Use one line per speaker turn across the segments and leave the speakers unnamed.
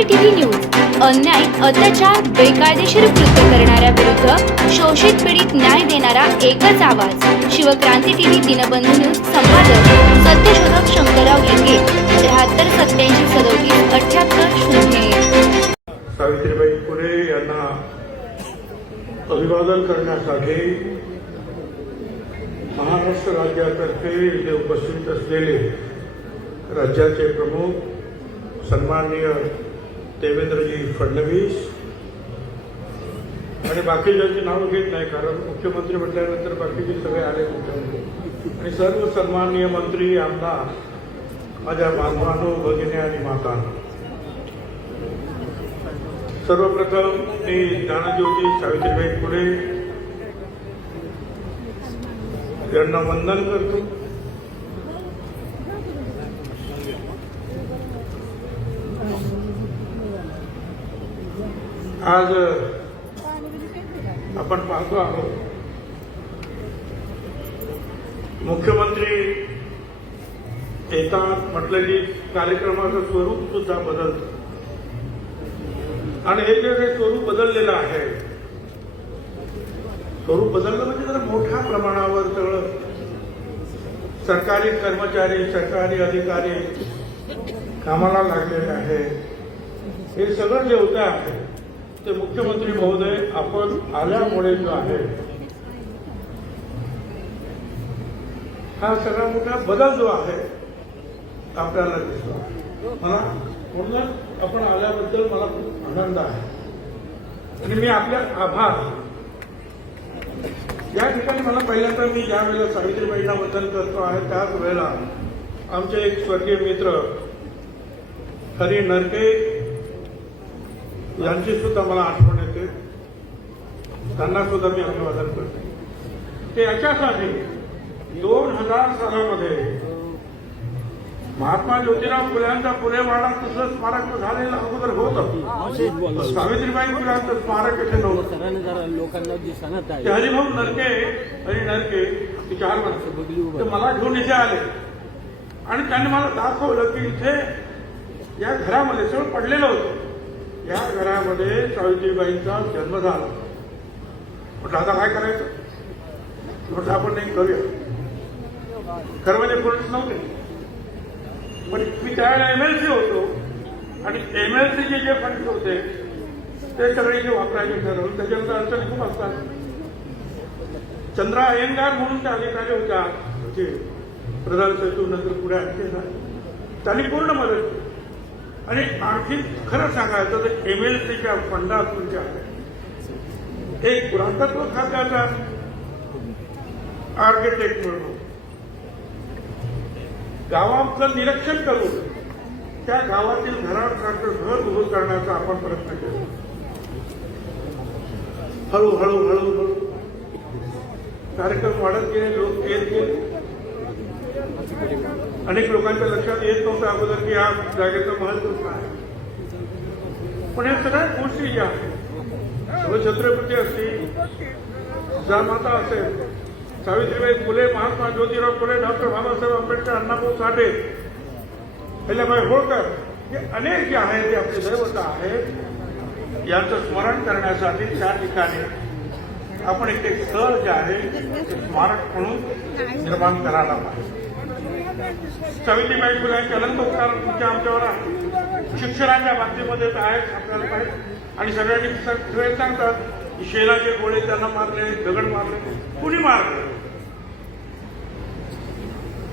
क्रांती TV news. अन्याय अत्याचार बेकायदेशीर कृत्य करणाऱ्या विरुद्ध शोषित पीडित न्याय देणारा एकच आवाज. शिवक्रांती टीव्ही दिनबंधू न्यूज संपादक सत्यशोधक शंकरराव लिंगे त्र्याहत्तर सत्याऐंशी सदोतीस अठ्याहत्तर शून्य
सावित्रीबाई फुले यांना अभिवादन करण्यासाठी महाराष्ट्र राज्यातर्फे इथे उपस्थित असलेले राज्याचे प्रमुख सन्माननीय देवेंद्रजी फडणवीस. आणि बाकीच्यांची नावं घेत नाही कारण मुख्यमंत्री म्हटल्यानंतर बाकीचे सगळे आले मुख्यमंत्री. आणि सर्व सन्माननीय मंत्री आमदार माझ्या बांधवानो भगिनी आणि माता सर्वप्रथम मी ज्ञानज्योती सावित्रीबाई फुले यांना वंदन करतो. आज आपण पाहतो आहोत मुख्यमंत्री येतात म्हटलं की कार्यक्रमाचं स्वरूप सुद्धा बदलतं आणि हे जे स्वरूप बदललेलं आहे स्वरूप बदललं म्हणजे जर मोठ्या प्रमाणावर सगळं सरकारी कर्मचारी सरकारी अधिकारी कामाला लागलेले आहे हे सगळं जे होतं आहे ते मुख्यमंत्री महोदय आपण आल्यामुळे जो आहे हा सगळा मोठा बदल जो आहे आपल्याला दिसतो. मला म्हणूनच आपण आल्याबद्दल मला खूप आनंद आहे. आणि मी आपल्या आभार. या ठिकाणी मला पहिल्यांदा मी ज्या वेळेला सावित्रीबाईंना वंदन करतो आहे त्याच वेळेला आमचे एक स्वर्गीय मित्र हरी नरके यांची सुद्धा मला आठवण येते. त्यांना सुद्धा मी अभिवादन करते. ते याच्यासाठी दोन हजार सालामध्ये महात्मा ज्योतिराव फुल्यांचा फुलेवाडा तसं स्मारक झालेलं अगोदर होत. सावित्रीबाई फुल्यांचं स्मारक इथे नव्हतं.
सरांनी लोकांना
ते हरिभाऊ नरके हरी नरके चार माणसं. ते मला घेऊन इथे आले. आणि त्यांनी मला दाखवलं की इथे या घरामध्ये सगळं पडलेलं होतं. या घरामध्ये सावित्रीबाईंचा जन्म झाला म्हटलं आता काय करायचं? म्हटलं आपण नाही करूया. खरं म्हणजे कोणीच नव्हते. पण मी त्यावेळेला एमएलसी होतो आणि एमएलसीचे जे फंड होते ते सगळे जे वापरायचे ठरवलं त्याच्यानंतर अडचणी खूप असतात. चंद्रा अयंगार म्हणून त्या अधिकारी होत्या. म्हणजे प्रधान सचिव नंतर पुढे आणखी त्यांनी पूर्ण मदत केली. आणि आणखी खरं सांगायचं तर एमएलसीच्या फंडातून जे आहे एक पुरातत्व खात्याचा आर्किटेक्ट म्हणून गावाचं निरीक्षण करून त्या गावातील घरांसारखं घर उभं करण्याचा आपण प्रयत्न केला. हळूहळू हळूहळू कार्यक्रम वाढत गेले लोक येत गेले. अनेक लोकांच्या लक्षात येत नव्हतं अगोदर की या जागेचं महत्त्व काय पण या सगळ्या गोष्टी ज्या आहेत शिवछत्रपती असतील जामाता असेल सावित्रीबाई फुले महात्मा ज्योतिराव फुले डॉक्टर बाबासाहेब आंबेडकर अण्णाभाऊ साठे अहिल्याबाई होळकर हे अनेक जे आहेत ते आपले दैवता आहेत यांचं स्मरण करण्यासाठी त्या ठिकाणी आपण एक एक स्थळ जे आहे ते स्मारक म्हणून निर्माण करायला पाहिजे. सावित्रीबाई फुल्यांचे अनंत उपकार तुमच्या आमच्यावर आहे शिक्षणाच्या बाबतीमध्ये तर आहेच आपल्याला पाहिजे आणि सगळ्यांनी सगळे सांगतात की शेणाचे गोळे त्यांना मारले दगड मारले. कुणी मारले?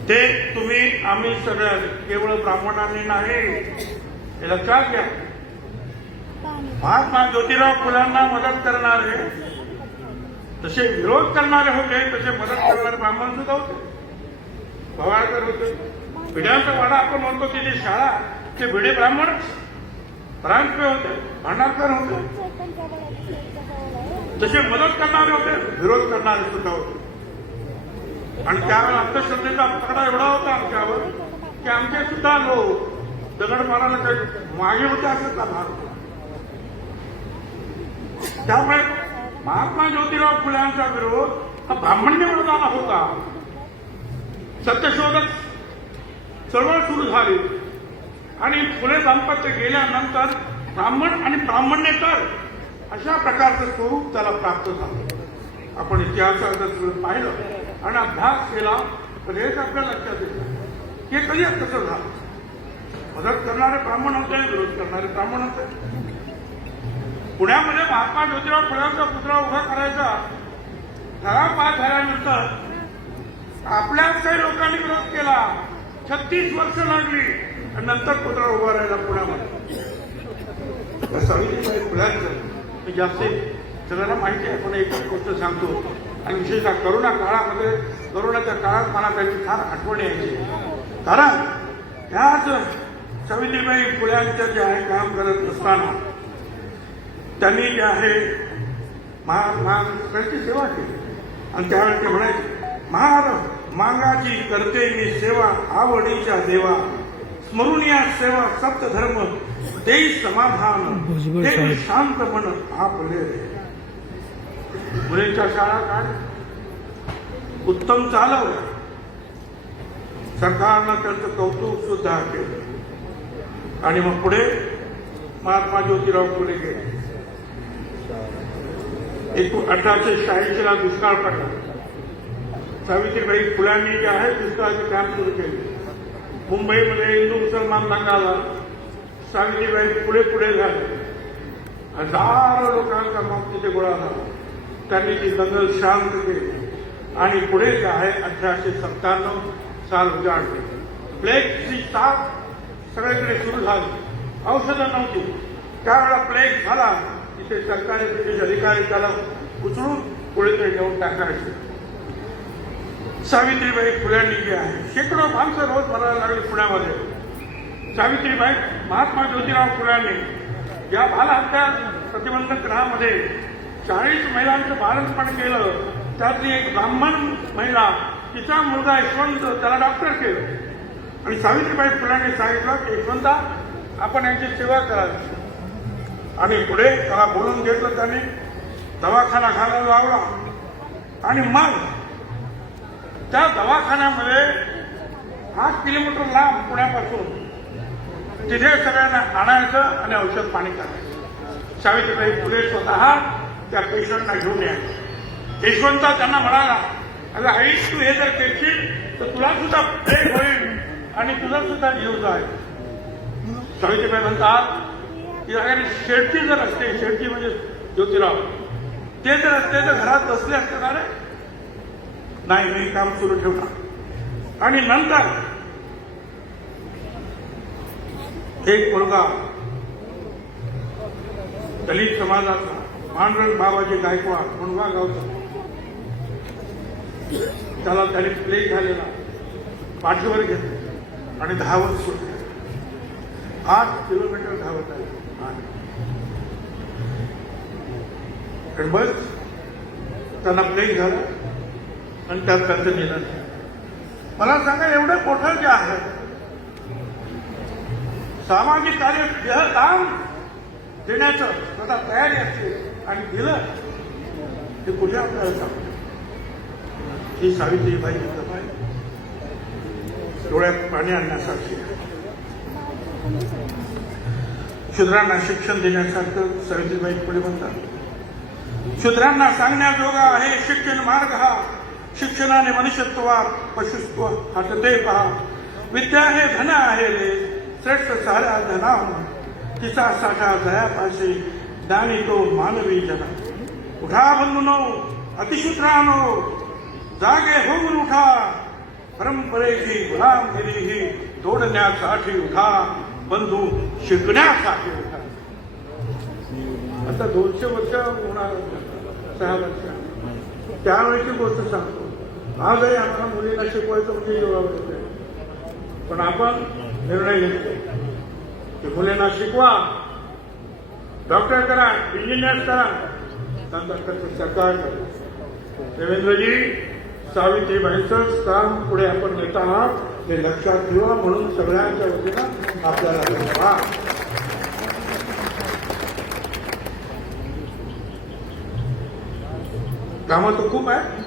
ते तुम्ही आम्ही सगळ्या केवळ ब्राह्मणांनी नाही. हे लक्षात घ्या? महात्मा ज्योतिराव फुलांना मदत करणारे तसे विरोध करणारे होते तसे मदत करणारे ब्राह्मण सुद्धा होते. भवाळकर होते. भिड्यांचा वाडा आपण म्हणतो की जी शाळा ते भिडे ब्राह्मण परांजपे होते भांडारकर होते. तसे मदत करणारे होते विरोध करणारे सुद्धा होते. आणि त्यावेळेला अंधश्रद्धेचा पकडा एवढा होता आमच्यावर की आमचे सुद्धा लोक दगड मारायला काही मागे होते असं का भाग होता. त्यामुळे महात्मा ज्योतिराव फुल्यांचा विरोध हा ब्राह्मण्य विरोधाला होता. सत्यशोधक चळवळ सुरू झाली. आणि फुले दाम्पत्य गेल्यानंतर ब्राह्मण आणि ब्राह्मणेतर अशा प्रकारचं स्वरूप त्याला प्राप्त झालं. आपण इतिहासात पाहिलं आणि अभ्यास केला तर हेच आपल्या लक्षात येतं. हे कधी कसं झालं? मदत करणारे ब्राह्मण होते विरोध करणारे ब्राह्मण होते. पुण्यामध्ये महात्मा ज्योतिराव फुल्यांचा पुतळा उभा करायचा. ठराव पास झाल्यानंतर आपल्याच काही लोकांनी विरोध केला. छत्तीस वर्ष लागली. आणि नंतर पुतळा उभा राहिला पुण्यामध्ये. सावित्रीबाई फुल्यांचं मी जास्ती सगळ्यांना माहिती आहे. पण एक गोष्ट सांगतो. आणि विशेषतः करोना काळामध्ये करोनाच्या काळात मला त्यांची फार आठवण यायची. कारण त्याच सावित्रीबाई फुल्यांचं जे आहे काम करत असताना त्यांनी जे आहे महा महाराष्ट्राची सेवा केली. आणि त्यावेळी ते म्हणायचे महाराष्ट्र मांगाची करते मी सेवा आवडीच्या देवा. स्मरून या सेवा सप्तधर्म देई समाधान
भुजबळ
देई
साहेब.
शांत मन आपले. मुलींच्या शाळा काय उत्तम चालवलं सरकारनं त्यांचं कौतुक सुद्धा केलं. आणि मग पुढे महात्मा ज्योतिराव फुले गेले. एकूण अठराशे शहाऐंशीला दुष्काळ पडला सावित्रीबाई फुलांनी जे आहे दुष्काळाचे काम सुरू केले. मुंबईमध्ये हिंदू मुसलमान दंगाला सावित्रीबाई पुढे पुढे झाले. हजारो लोकांचा मग तिथे गोळा झाला. त्यांनी ती दंगल शांत केली. आणि पुढे जे आहे अठराशे सत्त्याण्णव साल उजाडले. प्लेगची ताप सगळीकडे सुरू झाली. औषधं नव्हती. त्यावेळेला प्लेग झाला. तिथे सरकारी ब्रिटिश अधिकारी त्याला उचलून पुढे ते घेऊन टाकायचे. सावित्रीबाई फुल्यांनी जे आहे शेकडो माणसं रोज भरायला लागली पुण्यामध्ये. सावित्रीबाई महात्मा ज्योतिराव फुल्यांनी या बालहत्या प्रतिबंधक ग्रहामध्ये चाळीस महिलांचं बालनपण केलं. त्यातली एक ब्राह्मण महिला तिचा मुलगा यशवंत त्याला डॉक्टर केलं. आणि सावित्रीबाई फुलांनी सांगितलं की यशवंता आपण यांची सेवा करावी आणि पुढे त्याला बोलून घेतलं त्यांनी दवाखाना घालायला लावला. आणि मग त्या दवाखान्यामध्ये आठ किलोमीटर लांब पुण्यापासून तिथे सगळ्यांना आणायचं आणि औषध पाणी करायचं. सावित्रीबाई फुले स्वतः त्या पेशंटना घेऊन यायचं. यशवंत त्यांना म्हणाला अगं आई तू हे जर केशील तर तुला सुद्धा प्रेम होईल आणि तुझा सुद्धा जीव जाईल. सावित्रीबाई म्हणतात की शेडची जर असते शेडची म्हणजे ज्योतिराव ते जर असते तर घरात बसले असते ना रे. नाही मी काम सुरू ठेवणार. आणि नंतर एक मुलगा दलित समाजाचा मांडरण बाबाजी गायकवाड मुलगा गावचा त्याला त्याने प्ले झालेला पाठीवर घेतलं आणि धावत सुटले. आठ किलोमीटर धावत आहे आणि बस त्यांना प्ले झालं. आणि त्यात त्यांचं निधन मला सांगा एवढं मोठं जे आहे सामाजिक कार्य देह काम देण्याचं स्वतः तयारी असते आणि दिलं ते कुठे आपल्याला सांगतो ही सावित्रीबाई आहे डोळ्यात पाणी आणण्यासाठी शुद्रांना शूद्रांना शिक्षण देण्यासारखं सावित्रीबाई पुढे म्हणतात. शूद्रांना सांगण्याजोगा आहे शिक्षण मार्ग हा. शिक्षणाने मनुष्यत्व पशुत्व हटते पहा. विद्या हे धन आहे रे. श्रेष्ठ साऱ्या धना तिचा साठा दयापाशी दानी तो मानवी जना उठा बंधुनो अतिशुद्रानो जागे होऊन उठा. परंपरेची गुलामगिरी ही तोडण्यासाठी उठा. बंधू शिकण्यासाठी उठा. आता दोनशे वर्ष होणार सहा वर्ष. त्यावेळेची गोष्ट सांग. आजही आम्हाला मुलींना शिकवायचं म्हणजे पण आपण निर्णय घेतले की मुलींना शिकवा. डॉक्टर करा इंजिनियर करा. नंतर सरकार देवेंद्रजी सावित्रीबाईंचं काम पुढे आपण घेत आहात. हे लक्षात ठेवा म्हणून सगळ्यांच्या वतीनं आपल्याला धन्यवाद. कामं तर खूप आहे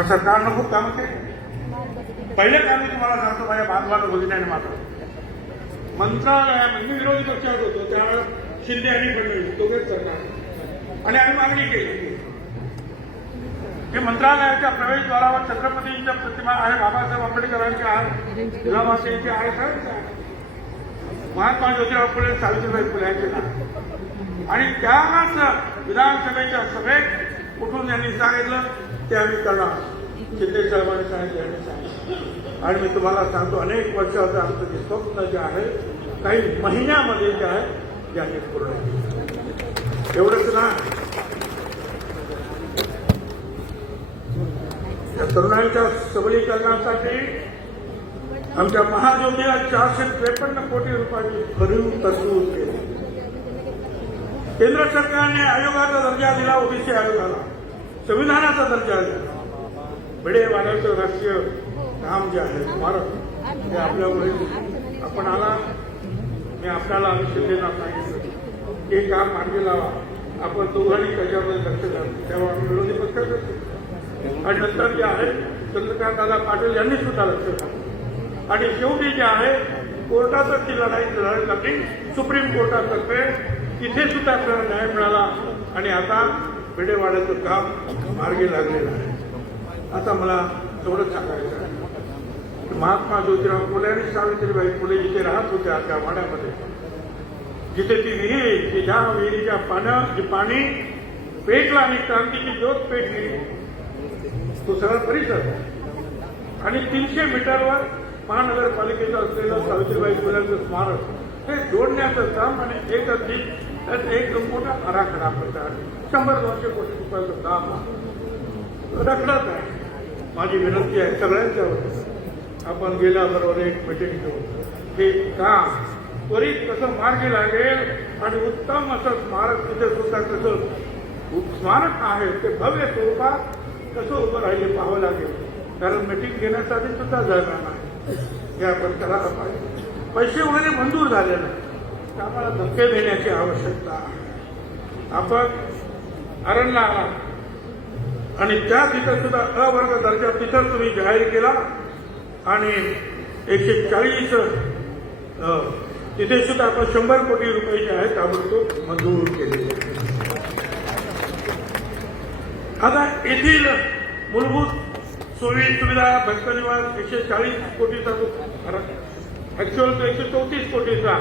आणि सरकारनं खूप कामं केली. पहिले काम मी तुम्हाला सांगतो माझ्या बांधवानं बघितल्याने मात्र. मंत्रालयामध्ये विरोधी पक्षात होतो त्यावेळेला शिंदे आणि फडणवीस दोघेच सरकार. आणि आम्ही मागणी केली. हे मंत्रालयाच्या प्रवेशद्वारावर छत्रपतींच्या प्रतिमा आहे बाबासाहेब आंबेडकरांची आहे जिजामातेची आहे आहे. महात्मा ज्योतिराव फुले सावित्रीबाई फुल्यांचे नाव. आणि त्याच विधानसभेच्या सभेत उठून यांनी सांगितलं ते आम्ही करणार शिंदे साहेबांनी सांगितलं यांनी सांगितलं आणि मी तुम्हाला सांगतो अनेक वर्षाचं आमचं जे स्वप्न जे आहे काही महिन्यामध्ये जे आहे ज्यांनी पूर्ण. एवढंच ना? या तरुणांच्या सबलीकरणासाठी आमच्या महाज्योतीला चारशे त्रेपन्न कोटी रुपयाची भरीव तरतूद केली. केंद्र सरकारने आयोगाचा दर्जा दिला ओबीसी आयोगाला. संविधानाचा दर्जा दिला. भिडेवाड्याचं राष्ट्रीय काम जे आहे स्मारक ते आपल्यामुळे आपण आला. मी आपल्याला आणि सांगितलं हे काम मार्गी लावा आपण दोघांनी त्याच्यामध्ये लक्ष घालू तेव्हा आम्ही विरोधी पक्ष करतो. आणि नंतर जे आहे चंद्रकांत दादा पाटील यांनी सुद्धा लक्ष घातलं आणि शेवटी जे आहे कोर्टातच ती लढाई लढाई लागली सुप्रीम कोर्टातर्फे तिथे सुद्धा आपल्याला न्याय मिळाला. आणि आता भिडेवाड्याचं काम मार्गी लागलेलं आहे. आता मला तेवढंच सांगायचं आहे. महात्मा ज्योतिराव फुले आणि सावित्रीबाई फुले जिथे राहत होत्या त्या वाड्यामध्ये. जिथे ती विहीर की ज्या विहिरीच्या पाण्या पाणी पेटला आणि क्रांतीची ज्योत पेटली तो सगळा परिसर. आणि तीनशे मीटरवर महानगरपालिकेचं असलेलं सावित्रीबाई फुल्यांचं स्मारक हे जोडण्याचं काम आणि एक अगदी त्यात एक मोठा आराखडा प्रकार शंभर दोनशे कोटी रुपयाचं काम. रखडत आहे. माझी विनंती आहे सगळ्यांच्या आपण गेल्याबरोबर एक मिटिंग घेऊ. हे काम त्वरित कसं मार्गी लागेल आणि उत्तम असं स्मारक तिथे सुद्धा कसं स्मारक आहे ते भव्य स्वरूपात कसं उभं राहिले पाहावं लागेल. कारण मिटिंग घेण्यासाठी सुद्धा जागा नाही. हे आपण करायला पाहिजे. पैसे वगैरे मंजूर झाले नाही. तर आम्हाला धक्के देण्याची आवश्यकता आहे. आपण अरणला आला आणि त्या तिथं सुद्धा अवर्ग दर्जा तिथं तुम्ही जाहीर केला. आणि एकशे चाळीस तिथे सुद्धा आपण शंभर कोटी रुपये जे आहेत ताबडतोब मंजूर केले आता येथील मूलभूत सोयी सुविधा भक्तनिवास एकशे चाळीस कोटीचा ऍक्च्युअल तो एकशे चौतीस कोटीचा.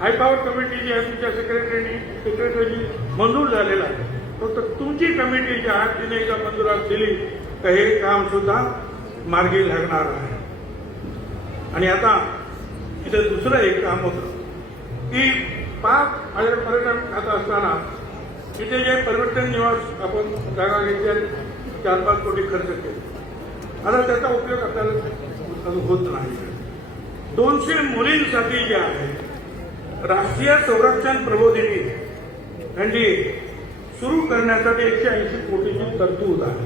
हायपॉवर कमिटी जी आहे तुमच्या सेक्रेटरीनी सेक्रेटरीनी मंजूर झालेला आहे. फक्त तुमची कमिटी जी आहे तिने एकदा मंजुरात दिली तर हे काम सुद्धा मार्गी लागणार आहे. आणि आता इथे दुसरं एक काम होतं. की पाच हजार पर्यटन खाता असताना तिथे जे पर्यटन निवास आपण जागा घेतल्या चार पाच कोटी खर्च केले. आता त्याचा उपयोग आपल्याला होत नाही. दोनशे मुलींसाठी जे आहे राष्ट्रीय संरक्षण प्रबोधिनी यांची सुरू करण्यासाठी एकशे ऐंशी कोटीची तरतूद आहे.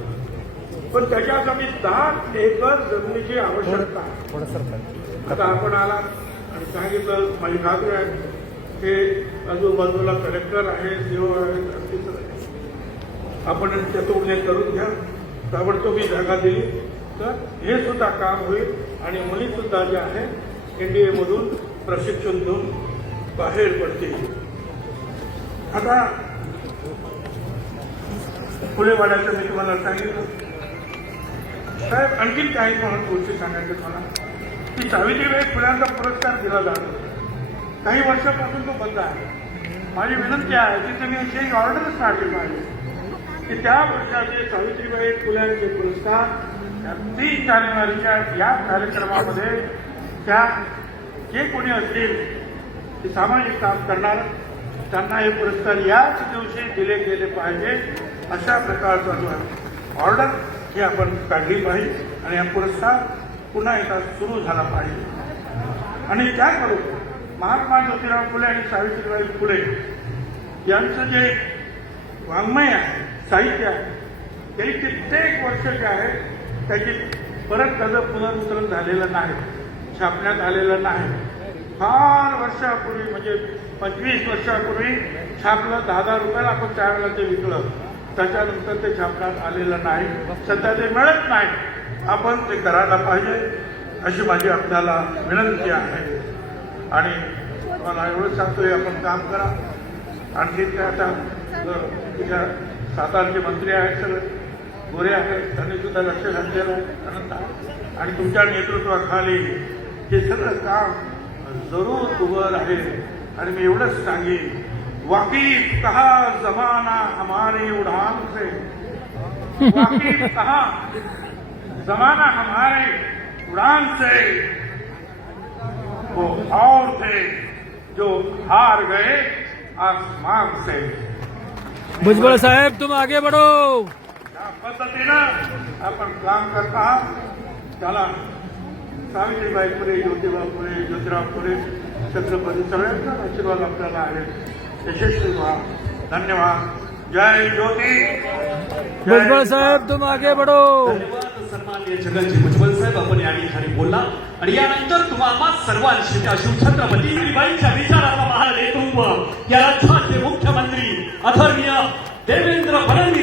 पण त्याच्यासाठी दहा एकर जमिनीची आवश्यकता आहे. आता आपण आला आणि सांगितलं माझी खात्री आहे. हे आजूबाजूला कलेक्टर आहे सीओ आहे आपण त्या तोडणे करून घ्या. ताबडतोब ही जागा दिली. तर हे सुद्धा काम होईल आणि मुली सुद्धा जे आहे एनडीएमधून प्रशिक्षण देऊन बाहेर पडतील. आता फुले वाढायचं मी तुम्हाला सांगितलं. साहेब आणखीन काही म्हणून गोष्टी सांगायचं मला. की सावित्रीबाई फुलांचा पुरस्कार दिला जातो. काही वर्षापासून तो बंद आहे. माझी विनंती आहे की तुम्ही अशी एक ऑर्डर काढली पाहिजे. की त्या वर्षाचे सावित्रीबाई फुल्यांचे पुरस्कार या तीन जानेवारीच्या या कार्यक्रमामध्ये त्या जे कोणी असतील ते सामाजिक काम करणार त्यांना हे पुरस्कार याच दिवशी दिले गेले पाहिजे. अशा प्रकारचा जो आहे ऑर्डर ही आपण काढली पाहिजे आणि हा पुरस्कार पुन्हा एकदा सुरू झाला पाहिजे. आणि त्याकडून महात्मा ज्योतिराव फुले आणि सावित्रीबाई फुले यांचं जे वाङ्मय आहे साहित्य आहे ते कित्येक वर्ष जे आहे त्याची परत त्याचं पुनरुत्तरण झालेलं नाही छापण्यात आलेलं नाही. फार वर्षापूर्वी म्हणजे पंचवीस वर्षापूर्वी छापलं दहा दहा रुपयाला आपण त्यावेळेला ते विकलं. त्याच्यानंतर ते छापण्यात आलेलं नाही सध्या ते मिळत नाही. आपण ते करायला पाहिजे अशी माझी आपल्याला विनंती आहे. आणि मला एवढंच सांगतोय आपण काम करा. आणखी ते आता तुझ्या सातारचे मंत्री आहेत सगळे गोरे आहेत त्यांनी सुद्धा लक्ष घातलेलं आहे अनंत आहे. आणि तुमच्या नेतृत्वाखाली हे सगळं काम जरूर उभं राहील. आणि मी एवढंच सांगेन वाकीफ कहा जमाना हमारी उड़ान से। वाकीफ कहा जमाना हमारे उड़ान से। वो और थे जो हार गए आसमान से।
भुजबळ साहेब तुम आगे बढ़ो।
या पद्धतीनं आपण काम करता। चला। सावित्रीबाई फुले ज्योतिबा फुले ज्योतिराव फुले छत्रपती सगळ्यांचा आशीर्वाद आपल्याला आहे यशस्वी व्हा धन्यवाद। जय ज्योती। जय
भुजबळ साहेब तुम आगे बढ़ो।
सन्माननीय साहेब आपण या ठिकाणी बोलला. आणि यानंतर तुम्हाला सर्वांशी त्या शिवछत्रपती बाईंच्या विचाराला महाल नेतृत्व या राज्याचे मुख्यमंत्री आदरणीय देवेंद्र फडणवीस.